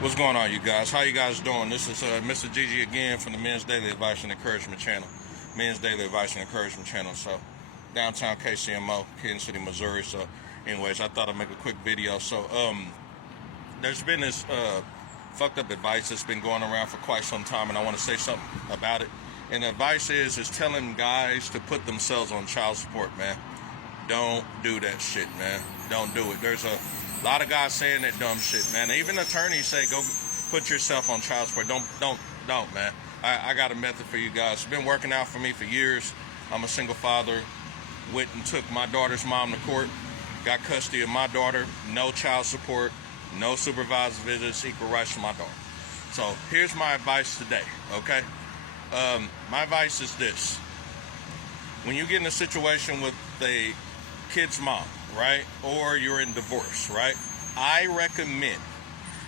What's going on, you guys? How you guys doing? This is Mr. Gigi again from the Men's Daily Advice and Encouragement channel. Men's Daily Advice and Encouragement channel. So, downtown KCMO, Kansas City, Missouri. So, anyways, I thought I'd make a quick video. So, there's been this fucked up advice that's been going around for quite some time, and I want to say something about it. And the advice is telling guys to put themselves on child support, man. Don't do that shit, man. Don't do it. There's a lot of guys saying that dumb shit, man. Even attorneys say, go put yourself on child support. Don't, man. I got a method for you guys. It's been working out for me for years. I'm a single father. Went and took my daughter's mom to court. Got custody of my daughter. No child support. No supervised visits. Equal rights for my daughter. So here's my advice today, okay? My advice is this. When you get in a situation with a kid's mom, right, or you're in divorce, right, I recommend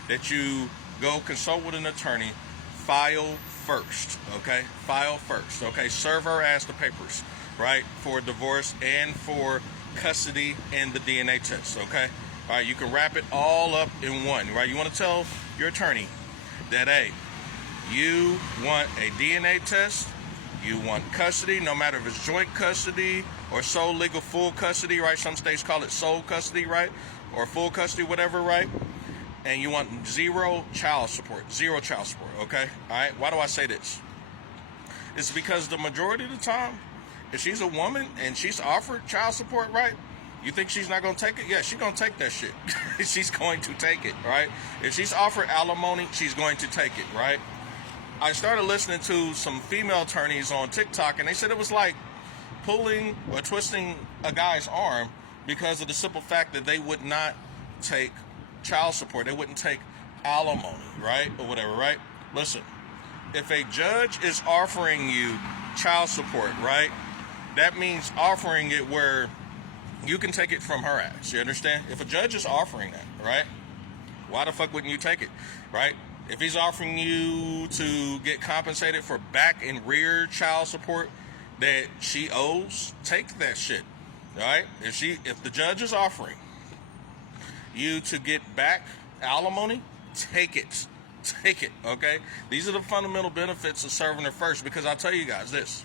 that you go consult with an attorney, file first, okay? File first, okay? Serve her ass the papers, right, for divorce and for custody and the DNA test, okay? All right, you can wrap it all up in one, right? You want to tell your attorney that, hey, you want a DNA test, you want custody, no matter if it's joint custody or sole legal full custody, right? Some states call it sole custody, right? Or full custody, whatever, right? And you want zero child support, okay? All right, why do I say this? It's because the majority of the time, if she's a woman and she's offered child support, right? You think she's not going to take it? Yeah, she's going to take that shit. She's going to take it, right? If she's offered alimony, she's going to take it, right? I started listening to some female attorneys on TikTok, and they said it was like pulling or twisting a guy's arm because of the simple fact that they would not take child support. They wouldn't take alimony, right? Or whatever, right? Listen, if a judge is offering you child support, right, that means offering it where you can take it from her ass. You understand? If a judge is offering that, right, why the fuck wouldn't you take it, right? If he's offering you to get compensated for back and rear child support that she owes, take that shit, all right? If the judge is offering you to get back alimony, take it, okay? These are the fundamental benefits of serving her first, because I'll tell you guys this.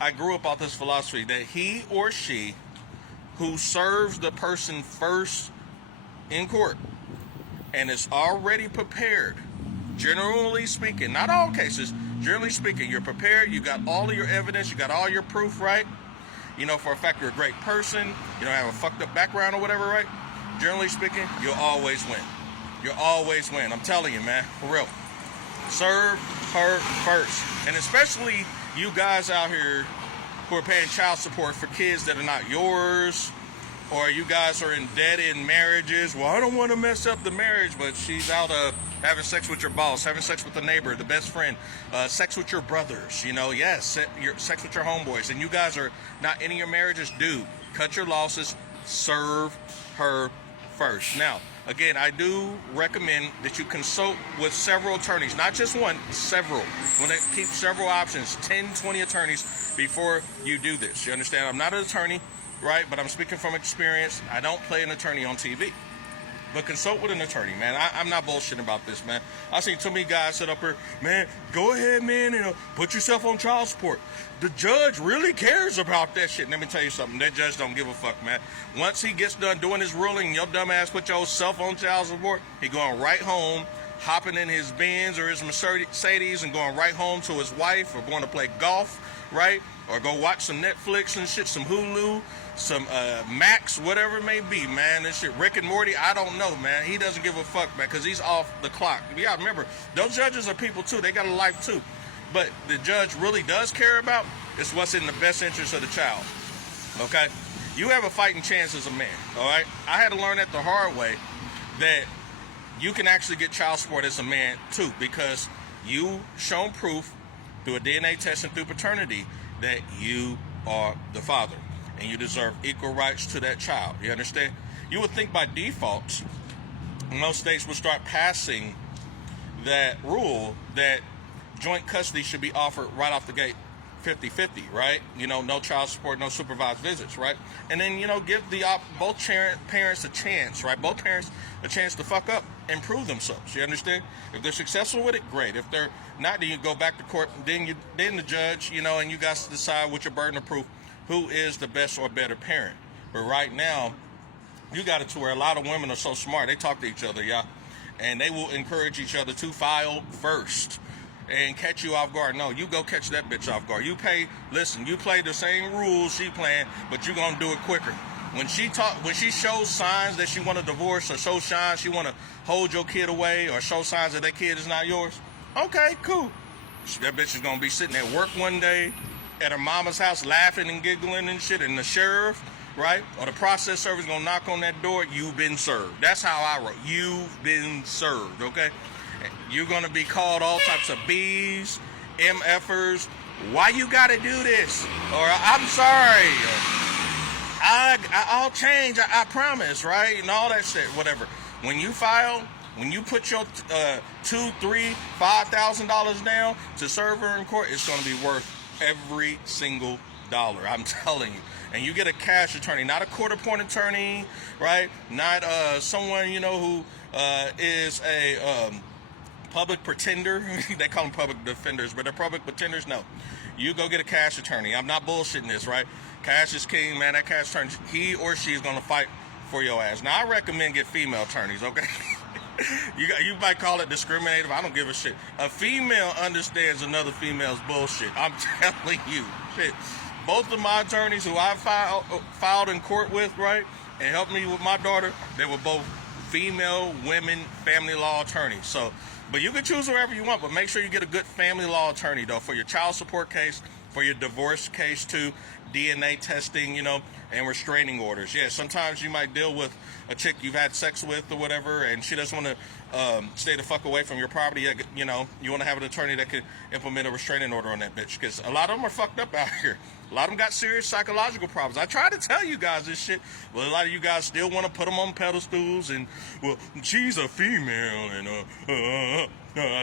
I grew up off this philosophy that he or she who serves the person first in court and is already prepared, generally speaking, not all cases, generally speaking, you're prepared, you got all of your evidence, you got all your proof, right? You know for a fact you're a great person, you don't have a fucked up background or whatever, right? Generally speaking, you'll always win. You'll always win. I'm telling you, man, for real. Serve her first. And especially you guys out here who are paying child support for kids that are not yours, or you guys are in debt in marriages. Well, I don't want to mess up the marriage, but she's out having sex with your boss, having sex with the neighbor, the best friend, sex with your brothers, yes, sex with your homeboys, and you guys are not ending your marriages. Dude, cut your losses, serve her first. Now, again, I do recommend that you consult with several attorneys, not just one, several. Want to keep several options, 10, 20 attorneys before you do this. You understand? I'm not an attorney, right? But I'm speaking from experience. I don't play an attorney on TV. But consult with an attorney, man. I'm not bullshitting about this, man. I've seen too many guys sit up here, man, go ahead, man, and put yourself on child support. The judge really cares about that shit. Let me tell you something. That judge don't give a fuck, man. Once he gets done doing his ruling, your dumb ass put yourself on child support, he going right home, hopping in his Benz or his Mercedes and going right home to his wife, or going to play golf, right? Or go watch some Netflix and shit, some Hulu, some Max, whatever it may be, man. This shit, Rick and Morty, I don't know, man. He doesn't give a fuck, man, because he's off the clock. You gotta remember, those judges are people too. They got a life too. But the judge really does care about is what's in the best interest of the child, okay? You have a fighting chance as a man, all right? I had to learn that the hard way, that you can actually get child support as a man too, because you shown proof through a DNA test and through paternity that you are the father and you deserve equal rights to that child. You understand? You would think by default most states would start passing that rule that joint custody should be offered right off the gate 50-50, right? No child support, no supervised visits, right? And then, give both parents a chance, right? Both parents a chance to fuck up and prove themselves. You understand? If they're successful with it, great. If they're not, then you go back to court. Then the judge, and you guys decide with your burden of proof who is the best or better parent. But right now, you got it to where a lot of women are so smart. They talk to each other, y'all, and they will encourage each other to file first and catch you off guard. No, you go catch that bitch off guard. You play the same rules she playing, but you gonna do it quicker. When she shows signs that she want to divorce, or show signs she want to hold your kid away, or show signs that kid is not yours, okay, cool. That bitch is gonna be sitting at work one day at her mama's house laughing and giggling and shit, and the sheriff, right, or the process server's gonna knock on that door. You've been served. That's how I wrote. You've been served, okay? You're gonna be called all types of B's, MFers. Why you gotta do this? Or I'm sorry. I'll change. I promise, right? And all that shit, whatever. When you file, when you put your $2,000, $3,000, $5,000 down to serve her in court, it's gonna be worth every single dollar. I'm telling you. And you get a cash attorney, not a court-appointed attorney, right? Not someone who is a public pretender. They call them public defenders, but they're public pretenders. No, you go get a cash attorney. I'm not bullshitting this, right? Cash is king, man. That cash attorney, he or she is gonna fight for your ass. Now, I recommend get female attorneys, okay? You might call it discriminative. I don't give a shit. A female understands another female's bullshit. I'm telling you, shit. Both of my attorneys who I filed in court with, right, and helped me with my daughter, they were both female, women, family law attorneys. So, but you can choose whoever you want, but make sure you get a good family law attorney, though, for your child support case, for your divorce case, too, DNA testing, and restraining orders. Yeah, sometimes you might deal with a chick you've had sex with or whatever, and she doesn't want to stay the fuck away from your property. You want to have an attorney that can implement a restraining order on that bitch, because a lot of them are fucked up out here. A lot of them got serious psychological problems. I try to tell you guys this shit, but a lot of you guys still want to put them on pedestals and, well, she's a female, and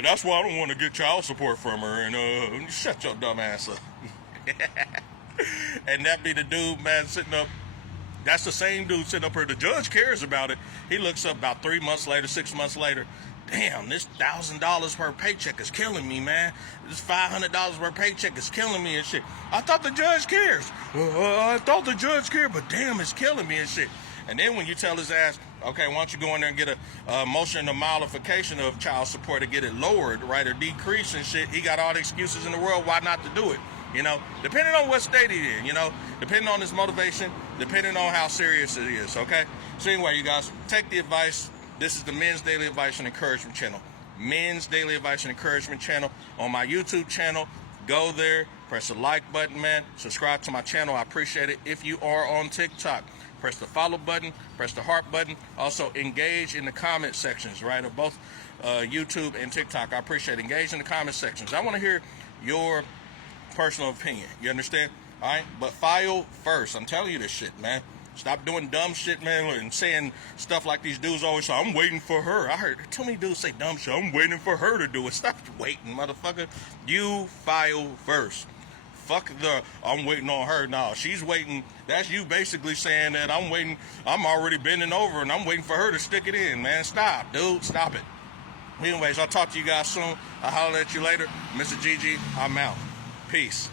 that's why I don't want to get child support from her, and shut your dumb ass up. And that be the dude, man, sitting up. That's the same dude sitting up here. The judge cares about it. He looks up about 3 months later, 6 months later. Damn, this $1,000 per paycheck is killing me, man. This $500 per paycheck is killing me and shit. I thought the judge cares. I thought the judge cared, but damn, it's killing me and shit. And then when you tell his ass, okay, why don't you go in there and get a motion of modification of child support to get it lowered, right, or decrease and shit, he got all the excuses in the world why not to do it. Depending on what state he's in, depending on his motivation, depending on how serious it is, okay? So anyway, you guys, take the advice. This is the Men's Daily Advice and Encouragement channel. Men's Daily Advice and Encouragement channel on my YouTube channel. Go there, press the like button, man. Subscribe to my channel. I appreciate it. If you are on TikTok, press the follow button, press the heart button. Also, engage in the comment sections, right, of both YouTube and TikTok. I appreciate it. Engage in the comment sections. I want to hear your personal opinion. You understand? All right? But file first. I'm telling you this shit, man. Stop doing dumb shit, man, and saying stuff like these dudes always say, I'm waiting for her. I heard too many dudes say dumb shit. I'm waiting for her to do it. Stop waiting, motherfucker. You file first. Fuck I'm waiting on her. No, she's waiting. That's you basically saying that I'm waiting. I'm already bending over, and I'm waiting for her to stick it in, man. Stop, dude. Stop it. Anyways, I'll talk to you guys soon. I'll holler at you later. Mr. GG, I'm out. Peace.